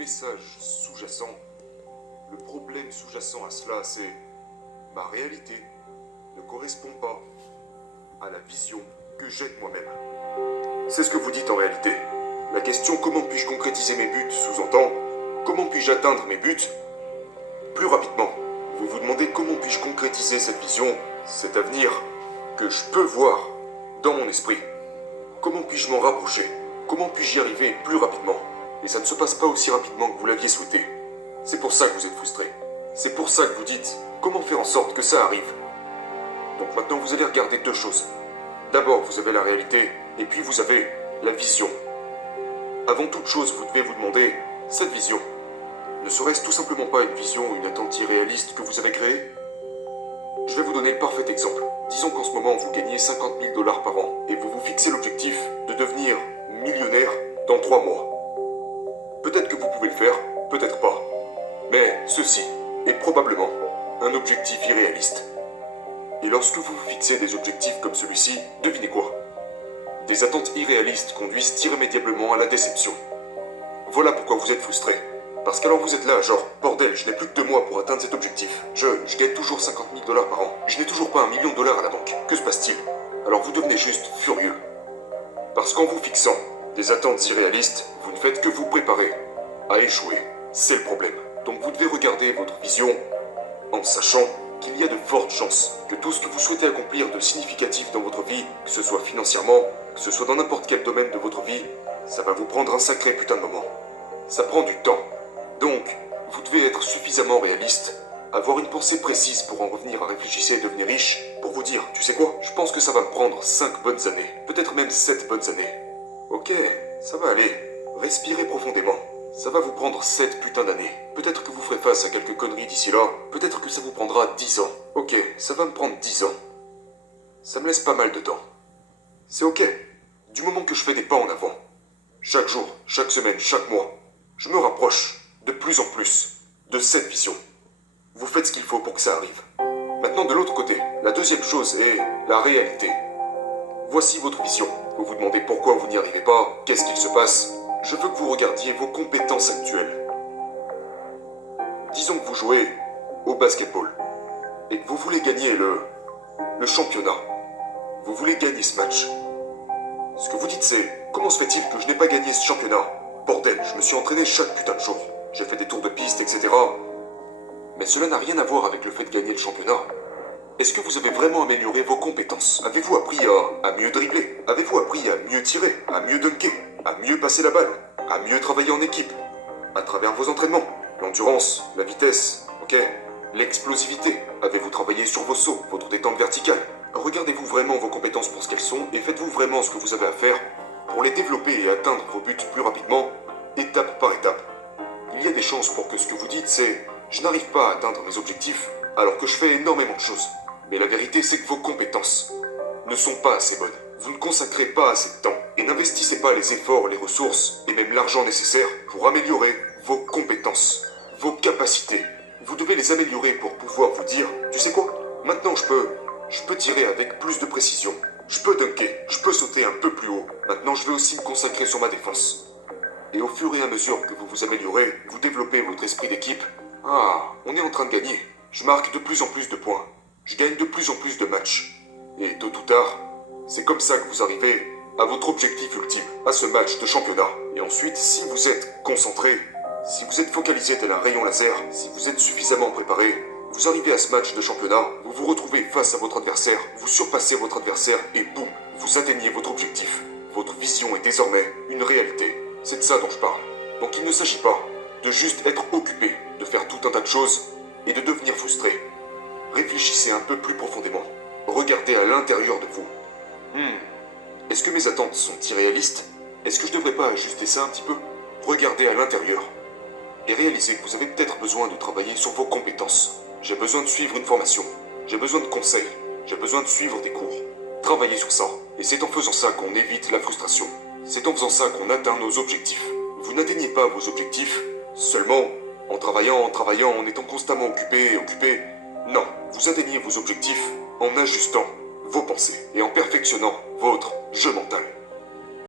message sous-jacent, le problème sous-jacent à cela, c'est ma réalité ne correspond pas à la vision que j'ai de moi-même. C'est ce que vous dites en réalité. La question comment puis-je concrétiser mes buts sous-entend comment puis-je atteindre mes buts plus rapidement. Vous vous demandez comment puis-je concrétiser cette vision, cet avenir que je peux voir dans mon esprit. Comment puis-je m'en rapprocher? Comment puis-je y arriver plus rapidement? Et ça ne se passe pas aussi rapidement que vous l'aviez souhaité. C'est pour ça que vous êtes frustré. C'est pour ça que vous dites comment faire en sorte que ça arrive. Donc maintenant vous allez regarder deux choses. D'abord vous avez la réalité et puis vous avez la vision. Avant toute chose vous devez vous demander, cette vision, ne serait-ce tout simplement pas une vision ou une attente irréaliste que vous avez créée? Je vais vous donner le parfait exemple. Disons qu'en ce moment vous gagnez 50 000 $ par an et vous vous fixez l'objectif de devenir millionnaire dans 3 mois. Peut-être que vous pouvez le faire, peut-être pas. Mais ceci est probablement un objectif irréaliste. Et lorsque vous vous fixez des objectifs comme celui-ci, devinez quoi? Des attentes irréalistes conduisent irrémédiablement à la déception. Voilà pourquoi vous êtes frustré. Parce qu'alors vous êtes là, genre, bordel, je n'ai plus que 2 mois pour atteindre cet objectif. Je gagne toujours 50 000 $ par an. Je n'ai toujours pas 1 million de $ à la banque. Que se passe-t-il? Alors vous devenez juste furieux. Parce qu'en vous fixant des attentes irréalistes, vous ne faites que vous préparer à échouer. C'est le problème. Donc vous devez regarder votre vision en sachant qu'il y a de fortes chances que tout ce que vous souhaitez accomplir de significatif dans votre vie, que ce soit financièrement, que ce soit dans n'importe quel domaine de votre vie, ça va vous prendre un sacré putain de moment. Ça prend du temps. Donc, vous devez être suffisamment réaliste, avoir une pensée précise pour en revenir à réfléchir et devenir riche, pour vous dire, tu sais quoi, je pense que ça va me prendre 5 bonnes années, peut-être même 7 bonnes années. Ok, ça va aller. Respirez profondément. Ça va vous prendre 7 putains d'années. Peut-être que vous ferez face à quelques conneries d'ici là, peut-être que ça vous prendra 10 ans. Ok, ça va me prendre 10 ans. Ça me laisse pas mal de temps. C'est ok, du moment que je fais des pas en avant. Chaque jour, chaque semaine, chaque mois, je me rapproche de plus en plus de cette vision. Vous faites ce qu'il faut pour que ça arrive. Maintenant, de l'autre côté, la deuxième chose est la réalité. Voici votre vision. Vous vous demandez pourquoi vous n'y arrivez pas, qu'est-ce qu'il se passe. Je veux que vous regardiez vos compétences actuelles. Disons que vous jouez au basketball et que vous voulez gagner le championnat. Vous voulez gagner ce match. Ce que vous dites c'est, comment se fait-il que je n'ai pas gagné ce championnat? Bordel, je me suis entraîné chaque putain de jour. J'ai fait des tours de piste, etc. Mais cela n'a rien à voir avec le fait de gagner le championnat. Est-ce que vous avez vraiment amélioré vos compétences? Avez-vous appris à mieux dribbler? Avez-vous appris à mieux tirer? À mieux dunker? À mieux passer la balle? À mieux travailler en équipe? À travers vos entraînements? L'endurance, la vitesse, ok? L'explosivité? Avez-vous travaillé sur vos sauts, votre détente verticale? Regardez-vous vraiment vos compétences pour ce qu'elles sont et faites-vous vraiment ce que vous avez à faire pour les développer et atteindre vos buts plus rapidement, étape par étape. Il y a des chances pour que ce que vous dites c'est « je n'arrive pas à atteindre mes objectifs alors que je fais énormément de choses ». Mais la vérité c'est que vos compétences ne sont pas assez bonnes. Vous ne consacrez pas assez de temps et n'investissez pas les efforts, les ressources et même l'argent nécessaire pour améliorer vos compétences, vos capacités. Vous devez les améliorer pour pouvoir vous dire « tu sais quoi, maintenant je peux tirer avec plus de précision. Je peux dunker, je peux sauter un peu plus haut. Maintenant je vais aussi me consacrer sur ma défense. » Et au fur et à mesure que vous vous améliorez, vous développez votre esprit d'équipe. Ah, on est en train de gagner. Je marque de plus en plus de points. Je gagne de plus en plus de matchs. Et tôt ou tard, c'est comme ça que vous arrivez à votre objectif ultime, à ce match de championnat. Et ensuite, si vous êtes concentré, si vous êtes focalisé tel un rayon laser, si vous êtes suffisamment préparé, vous arrivez à ce match de championnat, vous vous retrouvez face à votre adversaire, vous surpassez votre adversaire et boum, vous atteignez votre objectif. Votre vision est désormais une réalité. C'est de ça dont je parle. Donc il ne s'agit pas de juste être occupé, de faire tout un tas de choses et de devenir frustré. Réfléchissez un peu plus profondément. Regardez à l'intérieur de vous. Est-ce que mes attentes sont irréalistes? Est-ce que je devrais pas ajuster ça un petit peu? Regardez à l'intérieur. Et réalisez que vous avez peut-être besoin de travailler sur vos compétences. J'ai besoin de suivre une formation. J'ai besoin de conseils. J'ai besoin de suivre des cours. Travaillez sur ça. Et c'est en faisant ça qu'on évite la frustration. C'est en faisant ça qu'on atteint nos objectifs. Vous n'atteignez pas vos objectifs seulement en travaillant, en étant constamment occupé. Non, vous atteignez vos objectifs en ajustant vos pensées et en perfectionnant votre jeu mental.